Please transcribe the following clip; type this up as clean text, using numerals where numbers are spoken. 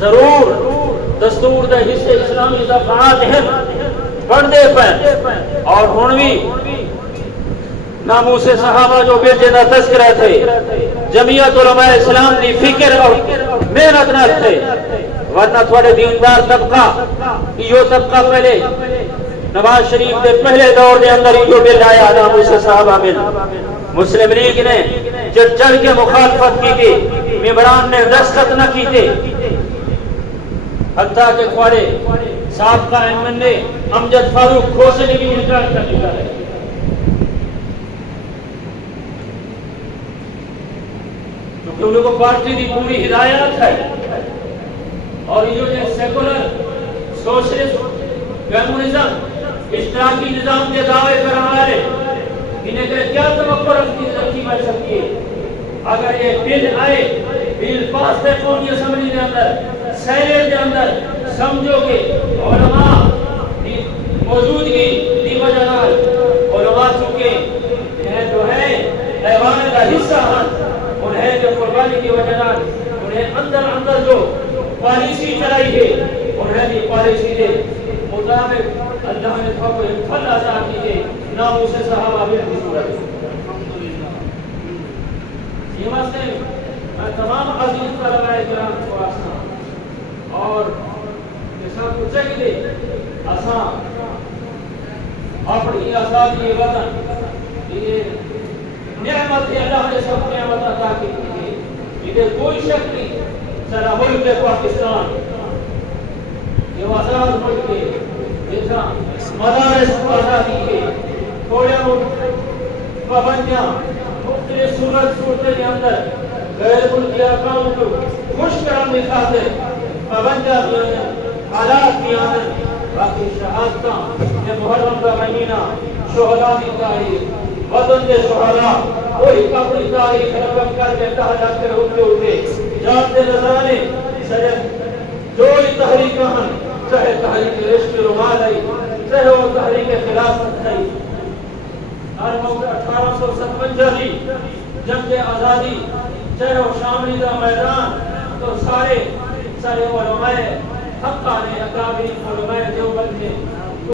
ضرور دستور دے حصے اسلامی دفعات ہیں پڑھ دے پہ اور ہنوی ناموس صحابہ جو بیٹے نہ تذکرہ تھے جمعیت علماء اسلام دی فکر اور محنت نہ تھے ورنہ تھوڑے دیندار طبقہ یہ طبقہ پہلے نواز شریف دے پہلے دور دے اندر یہ بل آیا ناموس صحابہ بل مسلم لیگ نے چڑھ کے مخالفت کی تھی ممبران نے دستخط نہ کی تھی حتیٰ کہ تھوڑے سابقہ ایم این اے امجد فاروق کھوسے نے بھی انکار کر دیا ہے کیونکہ ان لوگوں پارٹی دی پوری ہدایات ہے اور یہ جو سیکولر سوشلسٹ کمیونزم اشتراکی نظام کے دعوے کر رہا ہے انہیں کہ کیا توقع رکھی بڑھ سکتی ہے اگر یہ بل آئے بل پاس ہے قومی اسمبلی کے اندر سینیٹ کے اندر سمجھو کہ علماء موجودگی دی وجہ علماء چونکہ یہ جو ہے ایوان کا حصہ ہیں انہیں جو قربانی کی وجہ انہیں اندر جو پالیسی چلائی ہے انہیں بھی پالیسی دے مطابق اللہ نے کو پھل عطا کیجئے ناموس صحابہ بھی کی صورت یہ واسطے میں تمام عزیز طلباء کرام کو آسان اور جیسا کو چاہیے آسان اپنی آزادی وطن یہ نعمت اللہ نے سب نعمت عطا کی ہے یہ کوئی شک نہیں سارا ملک پاکستان یہ آزاد ملک ہے جیسا مدارس آزادی ہے تھوڑے پابندیاں مختلف صورتیں کے اندر غیر ملکی اقوام کو خوش کرنے خاطر پابندیاں بھی ہیں حالات بھی ہیں باقی شہادتاں یہ محرم کا مہینہ شہداء کی تاریخ وطن کے شہداء کوئی اپنی تاریخ رقم کر کے تحریک کر ہوتے جانتے نظرانے صرف جو تحریکاں ہیں چاہے تحریک عشق رومال ہے چاہے وہ تحریک خلافت ہے 1857 جنگ آزادی چاہے وہ شاملی کا میدان تو سارے علماء حقہ نے اکابرین علماء دیوبند نے